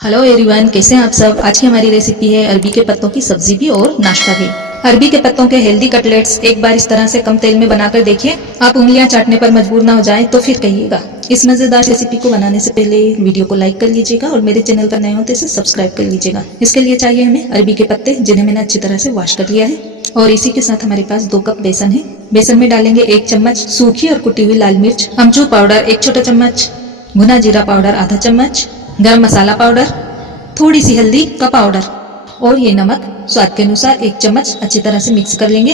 Hello everyone, कैसे हैं आप सब। आज की हमारी रेसिपी है अरबी के पत्तों की सब्जी भी और नाश्ता भी। अरबी के पत्तों के हेल्दी कटलेट्स एक बार इस तरह से कम तेल में बनाकर देखिए। आप उंगलियां चाटने पर मजबूर ना हो जाएं तो फिर कहिएगा। इस मजेदार रेसिपी को बनाने से पहले वीडियो को लाइक कर लीजिएगा और मेरे चैनल पर नए होते इसे सब्सक्राइब कर लीजिएगा। इसके लिए चाहिए हमें अरबी के पत्ते, जिन्हें मैंने अच्छी तरह से वॉश कर लिया है, और इसी के साथ हमारे पास 2 कप बेसन है। बेसन में डालेंगे 1 चम्मच सूखी और कुटी हुई लाल मिर्च, अमचूर पाउडर 1 छोटा चम्मच, भुना जीरा पाउडर आधा चम्मच, गरम मसाला पाउडर, थोड़ी सी हल्दी का पाउडर और ये नमक स्वाद के अनुसार 1 चम्मच अच्छी तरह से मिक्स कर लेंगे।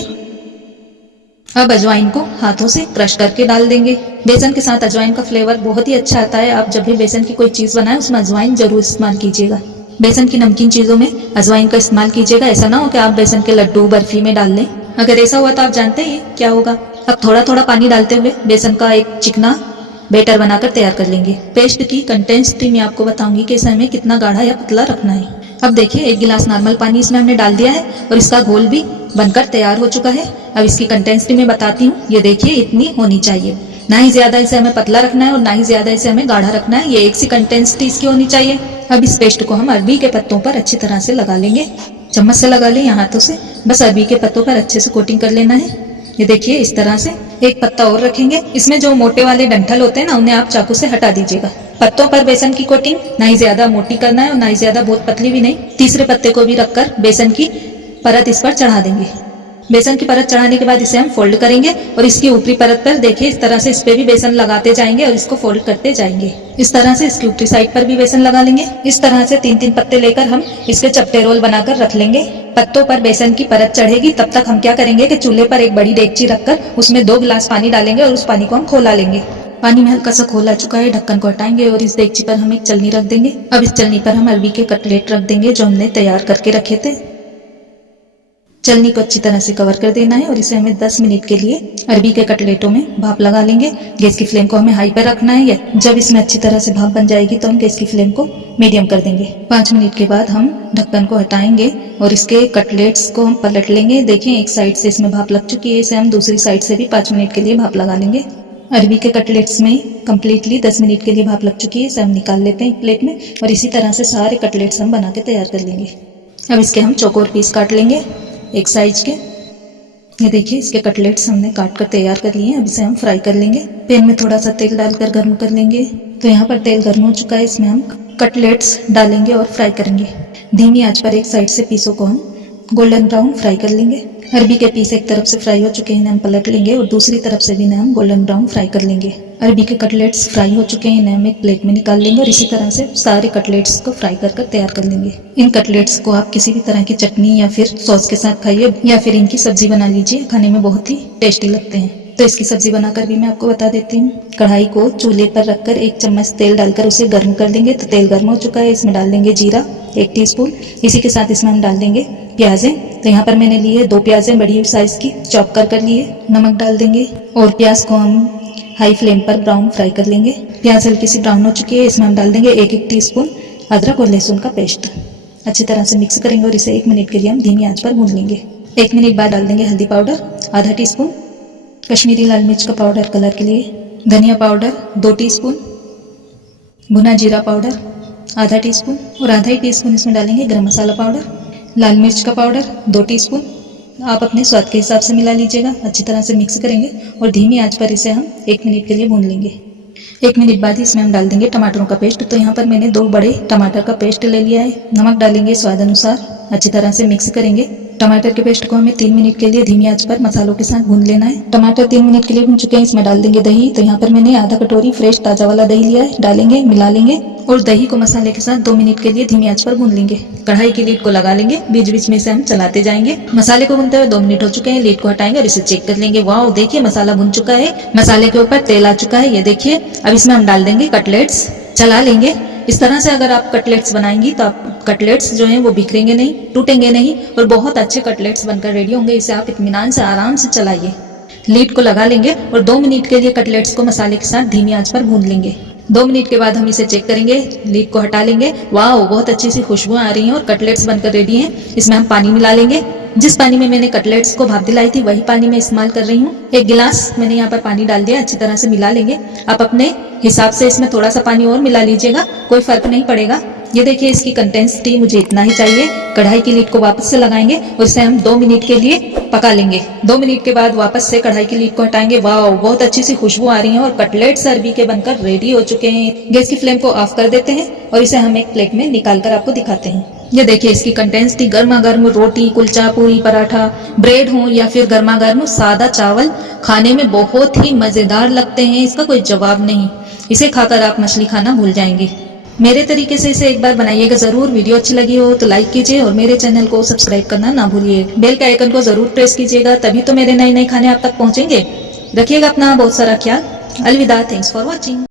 अब अजवाइन को हाथों से क्रश करके डाल देंगे। बेसन के साथ अजवाइन का फ्लेवर बहुत ही अच्छा आता है। आप जब भी बेसन की कोई चीज़ बनाएं उसमें अजवाइन जरूर इस्तेमाल कीजिएगा। बेसन की नमकीन चीज़ों में अजवाइन का इस्तेमाल कीजिएगा। ऐसा ना हो कि आप बेसन के लड्डू बर्फी में डाल लें। अगर ऐसा हुआ तो आप जानते हैं क्या होगा। अब थोड़ा थोड़ा पानी डालते हुए बेसन का एक चिकना बैटर बनाकर तैयार कर लेंगे। पेस्ट की कंसिस्टेंसी मैं आपको बताऊंगी कि इसे हमें कितना गाढ़ा या पतला रखना है। अब देखिए 1 गिलास नॉर्मल पानी इसमें हमने डाल दिया है और इसका घोल भी बनकर तैयार हो चुका है। अब इसकी कंसिस्टेंसी मैं बताती हूँ। ये देखिए इतनी होनी चाहिए। ना ही ज्यादा इसे हमें पतला रखना है और ना ही ज्यादा इसे हमें गाढ़ा रखना है। ये एक सी कंसिस्टेंसी इसकी होनी चाहिए। अब इस पेस्ट को हम अरबी के पत्तों पर अच्छी तरह से लगा लेंगे। चम्मच से लगा लें या हाथों से, बस अरबी के पत्तों पर अच्छे से कोटिंग कर लेना है। ये देखिए इस तरह से। एक पत्ता और रखेंगे। इसमें जो मोटे वाले डंठल होते हैं ना, उन्हें आप चाकू से हटा दीजिएगा। पत्तों पर बेसन की कोटिंग ना ही ज्यादा मोटी करना है और ना ही ज्यादा बहुत पतली भी नहीं। तीसरे पत्ते को भी रखकर बेसन की परत इस पर चढ़ा देंगे। बेसन की परत चढ़ाने के बाद इसे हम फोल्ड करेंगे और इसकी ऊपरी परत पर देखिए इस तरह से इस पे भी बेसन लगाते जाएंगे और इसको फोल्ड करते जाएंगे। इस तरह से इसकी ऊपरी साइड पर भी बेसन लगा लेंगे। इस तरह से 3-3 पत्ते लेकर हम इसके चपटे रोल बनाकर रख लेंगे। पत्तों पर बेसन की परत चढ़ेगी तब तक हम क्या करेंगे कि चूल्हे पर एक बड़ी डेगची रखकर उसमें 2 गिलास पानी डालेंगे और उस पानी को हम खौला लेंगे। पानी में हल्का सा खोल आ चुका है, ढक्कन को हटाएंगे और इस डेगची पर हम एक चलनी रख देंगे। अब इस चलनी पर हम अरबी के कटलेट रख देंगे जो हमने तैयार करके रखे थे। चलनी को अच्छी तरह से कवर कर देना है और इसे हमें 10 मिनट के लिए अरबी के कटलेटों में भाप लगा लेंगे। गैस की फ्लेम को हमें हाई पर रखना है। जब इसमें अच्छी तरह से भाप बन जाएगी तो हम गैस की फ्लेम को मीडियम कर देंगे। 5 मिनट के बाद हम ढक्कन को हटाएंगे और इसके कटलेट्स को हम पलट लेंगे। देखिए एक साइड से इसमें भाप लग चुकी है, इसे हम दूसरी साइड से भी 5 मिनट के लिए भाप लगा लेंगे। अरबी के कटलेट्स में कम्प्लीटली 10 मिनट के लिए भाप लग चुकी है। इसे हम निकाल लेते हैं एक प्लेट में और इसी तरह से सारे कटलेट्स हम बना के तैयार कर लेंगे। अब इसके हम चौकोर पीस काट लेंगे एक साइज के। ये देखिए इसके कटलेट्स हमने काट कर तैयार कर लिए हैं। अब इसे हम फ्राई कर लेंगे। पैन में थोड़ा सा तेल डालकर गर्म कर लेंगे। तो यहाँ पर तेल गर्म हो चुका है। इसमें हम कटलेट्स डालेंगे और फ्राई करेंगे। धीमी आंच पर एक साइड से पीसों को हम गोल्डन ब्राउन फ्राई कर लेंगे। अरबी के पीस एक तरफ से फ्राई हो चुके हैं, इन्हें हम पलट लेंगे और दूसरी तरफ से भी इन्हें हम गोल्डन ब्राउन फ्राई कर लेंगे। अरबी के कटलेट्स फ्राई हो चुके हैं, इन्हें हम एक प्लेट में निकाल लेंगे और इसी तरह से सारे कटलेट्स को फ्राई कर तैयार कर लेंगे। इन कटलेट्स को आप किसी भी तरह की चटनी या फिर सॉस के साथ खाइए या फिर इनकी सब्जी बना लीजिए, खाने में बहुत ही टेस्टी लगते हैं। तो इसकी सब्जी बनाकर भी मैं आपको बता देती हूँ। कढ़ाई को चूल्हे पर रखकर 1 चम्मच तेल डालकर उसे गर्म कर देंगे। तो तेल गर्म हो चुका है, इसमें डाल देंगे जीरा 1 टीस्पून। इसी के साथ इसमें हम डाल देंगे प्याजें। तो यहाँ पर मैंने लिए 2 प्याजें बड़ी साइज की चॉप कर लिए। नमक डाल देंगे और प्याज को हम हाई फ्लेम पर ब्राउन फ्राई कर लेंगे। प्याज हल्की सी ब्राउन हो चुकी है, इसमें हम डाल देंगे 1-1 टीस्पून अदरक और लहसुन का पेस्ट। अच्छी तरह से मिक्स करेंगे और इसे 1 मिनट के लिए हम धीमी आंच पर भून लेंगे। 1 मिनट बाद डाल देंगे हल्दी पाउडर आधा टीस्पून, कश्मीरी लाल मिर्च का पाउडर कलर के लिए, धनिया पाउडर 2 टीस्पून, भुना जीरा पाउडर आधा टीस्पून और आधा ही टीस्पून इसमें डालेंगे गरम मसाला पाउडर। लाल मिर्च का पाउडर 2 टीस्पून। आप अपने स्वाद के हिसाब से मिला लीजिएगा। अच्छी तरह से मिक्स करेंगे और धीमी आंच पर इसे हम 1 मिनट के लिए भून लेंगे। 1 मिनट बाद इसमें हम डाल देंगे टमाटरों का पेस्ट। तो यहाँ पर मैंने 2 बड़े टमाटर का पेस्ट ले लिया है। नमक डालेंगे स्वाद अनुसार। अच्छी तरह से मिक्स करेंगे। टमाटर के पेस्ट को हमें 3 मिनट के लिए धीमी आंच पर मसालों के साथ भून लेना है। टमाटर 3 मिनट के लिए भून चुके हैं। इसमें डाल देंगे दही। तो यहाँ पर मैंने आधा कटोरी फ्रेश ताजा वाला दही लिया है। डालेंगे, मिला लेंगे और दही को मसाले के साथ 2 मिनट के लिए धीमी आंच पर भून लेंगे। कढ़ाई की लीड को लगा लेंगे, बीच बीच में इसे हम चलाते जाएंगे। मसाले को भूनते हुए 2 मिनट हो चुके हैं। लीड को हटाएंगे और इसे चेक कर लेंगे। वाह, देखिए मसाला भुन चुका है, मसाले के ऊपर तेल आ चुका है। ये देखिए। अब इसमें हम डाल देंगे कटलेट्स, चला लेंगे। इस तरह से अगर आप कटलेट्स बनाएंगी तो आप कटलेट्स जो हैं वो बिखरेंगे नहीं, टूटेंगे नहीं और बहुत अच्छे कटलेट्स बनकर रेडी होंगे। इसे आप इत्मीनान से आराम से चलाइए। लीड को लगा लेंगे और 2 मिनट के लिए कटलेट्स को मसाले के साथ धीमी आंच पर भून लेंगे। 2 मिनट के बाद हम इसे चेक करेंगे। लीड को हटा लेंगे। वाह, बहुत अच्छी सी खुशबू आ रही है और कटलेट्स बनकर रेडी हैं। इसमें हम पानी मिला लेंगे। जिस पानी में मैंने कटलेट्स को भाप दिलाई थी वही पानी मैं इस्तेमाल कर रही हूँ। 1 गिलास मैंने यहाँ पर पानी डाल दिया। अच्छी तरह से मिला लेंगे। आप अपने हिसाब से इसमें थोड़ा सा पानी और मिला लीजिएगा, कोई फर्क नहीं पड़ेगा। ये देखिए इसकी कंटेंसिटी मुझे इतना ही चाहिए। कढ़ाई की लीड को वापस से लगाएंगे और इसे हम 2 मिनट के लिए पका लेंगे। 2 मिनट के बाद वापस से कढ़ाई की लीड को हटाएंगे। वाह, बहुत अच्छी सी खुशबू आ रही है और कटलेट्स अरबी के बनकर रेडी हो चुके हैं। गैस की फ्लेम को ऑफ कर देते हैं और इसे हम एक प्लेट में निकाल कर आपको दिखाते हैं। ये देखिए इसकी कंटेंसिटी, गर्मा गर्म रोटी, कुलचा, पूरी, पराठा, ब्रेड हो या फिर गर्मा गर्म सादा चावल, खाने में बहुत ही मजेदार लगते हैं, इसका कोई जवाब नहीं। इसे खाकर आप मछली खाना भूल जाएंगे। मेरे तरीके से इसे एक बार बनाइएगा जरूर। वीडियो अच्छी लगी हो तो लाइक कीजिए और मेरे चैनल को सब्सक्राइब करना ना भूलिए। बेल के आइकन को जरूर प्रेस कीजिएगा, तभी तो मेरे नए नए खाने आप तक पहुंचेंगे। रखिएगा अपना बहुत सारा ख्याल। अलविदा। Thanks for watching.